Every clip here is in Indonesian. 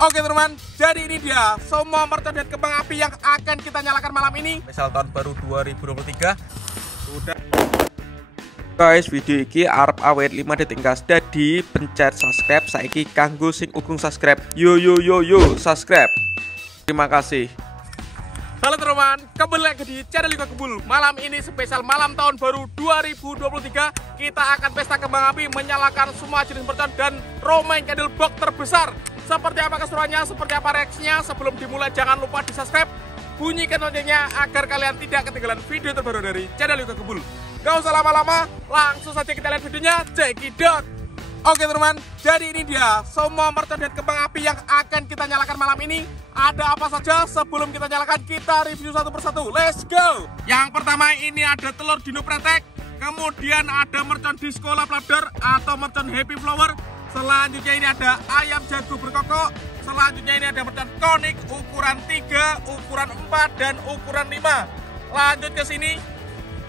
Oke teman, jadi ini dia semua mercon dan kembang api yang akan kita nyalakan malam ini. Misal tahun baru 2023 sudah. Guys, video ini arep awet 5 detik gas. Jadi pencet subscribe saiki kanggo sing ugung subscribe. Yo subscribe. Terima kasih. Halo teman, kembali lagi di channel Liko Kebul. Malam ini spesial malam tahun baru 2023. Kita akan pesta kembang api menyalakan semua jenis mercon dan romaine candle box terbesar. Seperti apa keseruannya, seperti apa reaksinya. Sebelum dimulai jangan lupa di subscribe, bunyikan loncengnya agar kalian tidak ketinggalan video terbaru dari channel Liko Kebul. Gak usah lama-lama, langsung saja kita lihat videonya. Check it out. Oke teman, jadi ini dia semua mercon dan kembang api yang akan kita nyalakan malam ini. Ada apa saja? Sebelum kita nyalakan, kita review satu persatu. Let's go. Yang pertama ini ada telur dino pretek. Kemudian ada mercon disco laplador atau mercon happy flower. Selanjutnya ini ada ayam jago berkokok. Selanjutnya ini ada mercon konik ukuran 3, ukuran 4, dan ukuran 5. Lanjut ke sini.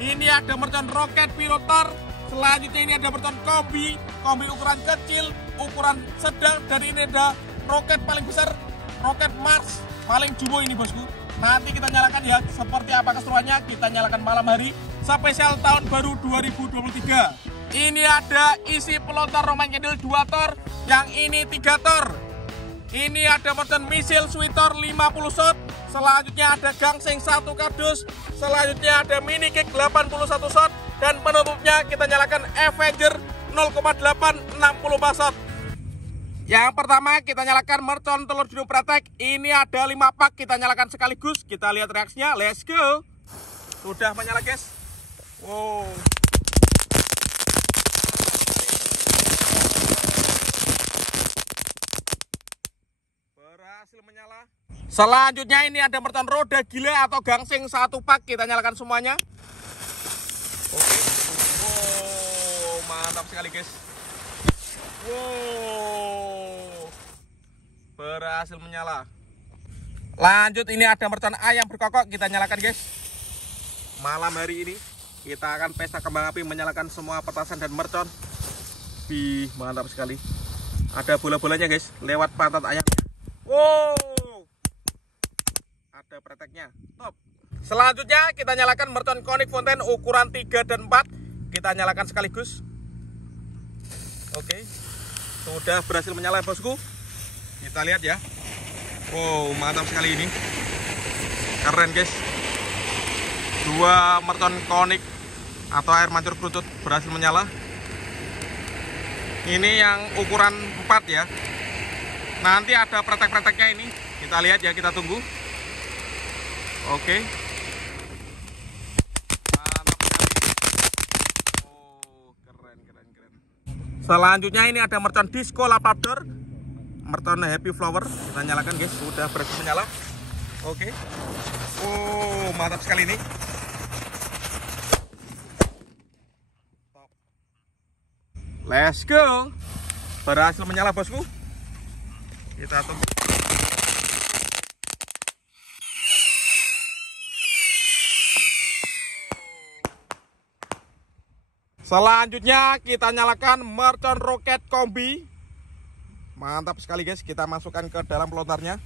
Ini ada mercon roket piloter. Selanjutnya ini ada mercon kombi ukuran kecil, ukuran sedang, dan ini ada roket paling besar, roket Mars paling jumbo ini bosku. Nanti kita nyalakan ya, seperti apa keseruannya kita nyalakan malam hari spesial tahun baru 2023. Ini ada isi pelontar romaine candle 2 tor, yang ini 3 tor. Ini ada mercon misil sweater 50 shot. Selanjutnya ada gangsing 1 kardus. Selanjutnya ada mini kick 81 shot. Dan penutupnya kita nyalakan Avenger 0,860 shot. Yang pertama kita nyalakan mercon telur dino pretek. Ini ada 5 pak, kita nyalakan sekaligus. Kita lihat reaksinya, let's go. Sudah menyala guys. Wow. Berhasil menyala. Selanjutnya ini ada mercon roda gile atau gangsing 1 pak, kita nyalakan semuanya. Oke. Wow, mantap sekali guys. Wow, berhasil menyala. Lanjut ini ada mercon ayam berkokok, kita nyalakan guys. Malam hari ini kita akan pesta kembang api menyalakan semua petasan dan mercon. Wih, mantap sekali. Ada bola-bolanya guys, lewat pantat ayamnya. Wow, ada preteknya, top. Selanjutnya kita nyalakan mercon konik fonten ukuran 3 dan 4. Kita nyalakan sekaligus. Oke, sudah berhasil menyala bosku. Kita lihat ya. Wow, mantap sekali ini. Keren guys. 2 mercon konik atau air mancur kerucut berhasil menyala. Ini yang ukuran 4 ya. Nanti ada pretek-preteknya ini. Kita lihat ya, kita tunggu. Oke. Selanjutnya ini ada mercon disco laplador, mercon happy flower, kita nyalakan guys. Sudah berhasil menyala. Oke. Oh, mantap sekali ini. Let's go. Berhasil menyala bosku. Kita tunggu. Selanjutnya kita nyalakan mercon roket kombi. Mantap sekali guys, kita masukkan ke dalam pelontarnya.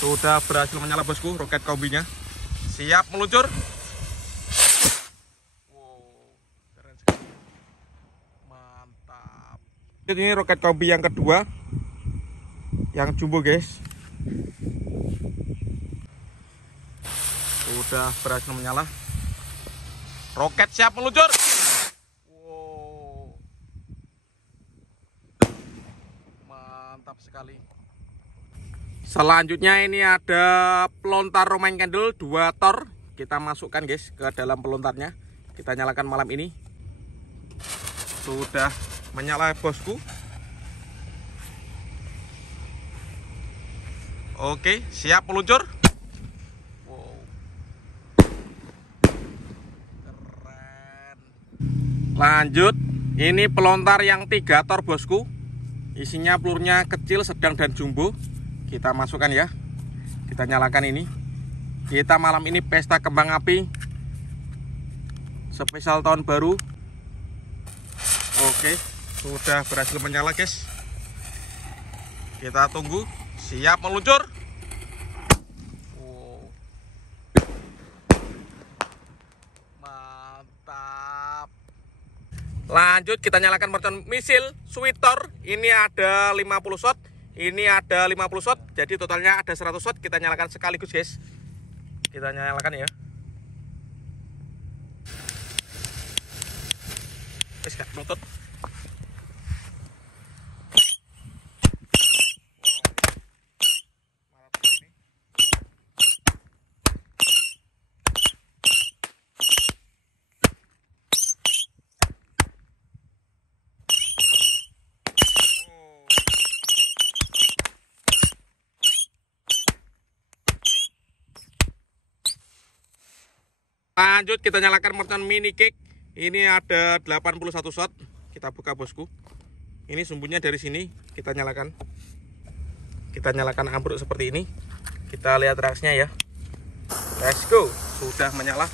Sudah berhasil menyala bosku roket kombinya. Siap meluncur. Wow, keren sekali. Mantap. Ini roket kombi yang kedua, yang jumbo guys. Sudah berhasil menyala. Roket siap meluncur. Mantap sekali. Selanjutnya ini ada pelontar romaine candle 2 tor. Kita masukkan guys ke dalam pelontarnya. Kita nyalakan malam ini. Sudah menyala bosku. Oke, siap meluncur. Wow, keren. Lanjut, ini pelontar yang 3 tor bosku. Isinya pelurunya kecil, sedang, dan jumbo. Kita masukkan ya. Kita nyalakan ini. Kita malam ini pesta kembang api spesial tahun baru. Oke, sudah berhasil menyala guys. Kita tunggu. Siap meluncur. Mantap. Lanjut kita nyalakan mercon misil Sweetor. Ini ada 50 shot, ini ada 50 shot. Jadi totalnya ada 100 shot. Kita nyalakan sekaligus, guys. Kita nyalakan ya. Wis gak nutut. Lanjut kita nyalakan mercon mini kick. Ini ada 81 shot. Kita buka, bosku. Ini sumbunya dari sini. Kita nyalakan. Kita nyalakan ambruk seperti ini. Kita lihat reaksinya ya. Let's go. Sudah menyala.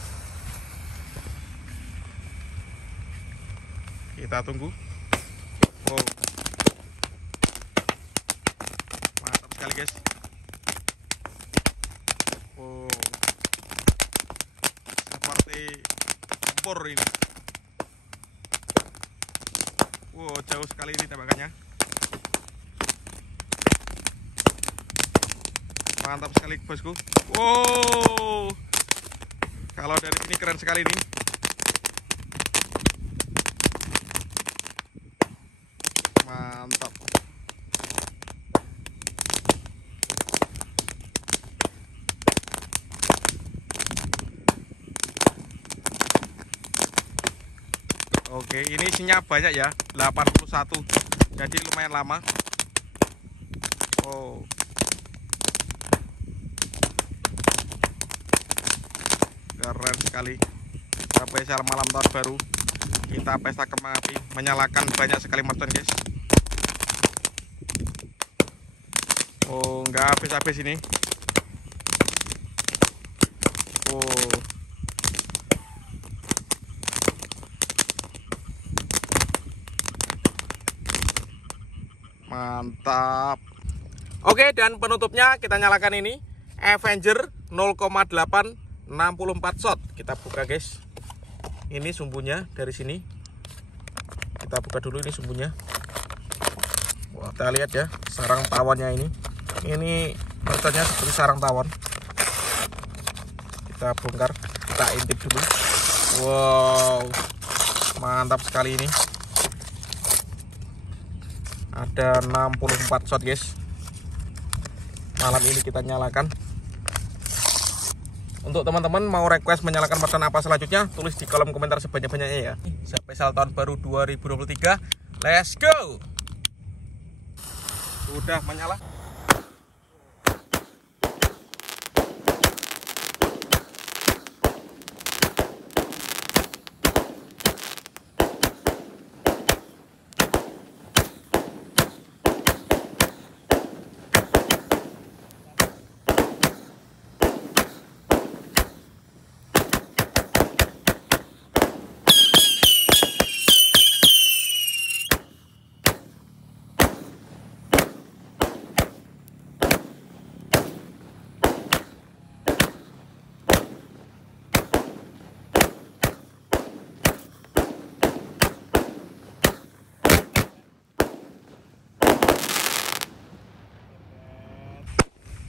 Kita tunggu. Oh. Mantap sekali, guys. Oh. Seperti tempur ini. Wow, jauh sekali ini tembakannya. Mantap sekali, bosku. Wow, kalau dari sini keren sekali nih. Mantap. Oke, ini isinya banyak ya, 81. Jadi lumayan lama. Oh. Keren sekali. Spesial malam tahun baru. Kita pesta kembang api, menyalakan banyak sekali mercon, guys. Oh, nggak habis-habis ini. Oh. Mantap. Oke, dan penutupnya kita nyalakan ini Avenger 0,8 64 shot. Kita buka, guys. Ini sumbunya dari sini. Kita buka dulu ini sumbunya. Wah, kita lihat ya sarang tawonnya ini. Ini merconnya seperti sarang tawon. Kita bongkar, kita intip dulu. Wow, mantap sekali ini. Ada 64 shot, guys. Malam ini kita nyalakan. Untuk teman-teman mau request menyalakan mercon apa selanjutnya, tulis di kolom komentar sebanyak-banyaknya ya. Spesial tahun baru 2023. Let's go. Sudah menyala.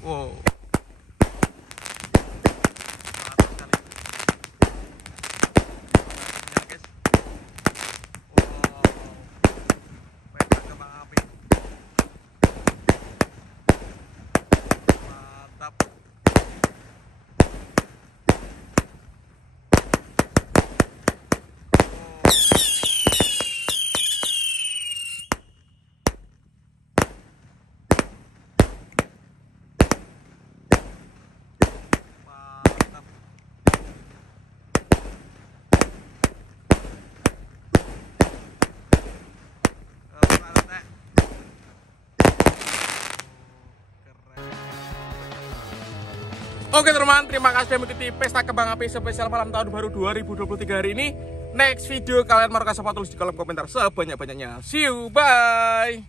Wow. Oke teman-teman, terima kasih sudah mengikuti pesta kembang api spesial malam tahun baru 2023 hari ini. Next video kalian mau kasih apa tulis di kolom komentar sebanyak-banyaknya. See you, bye.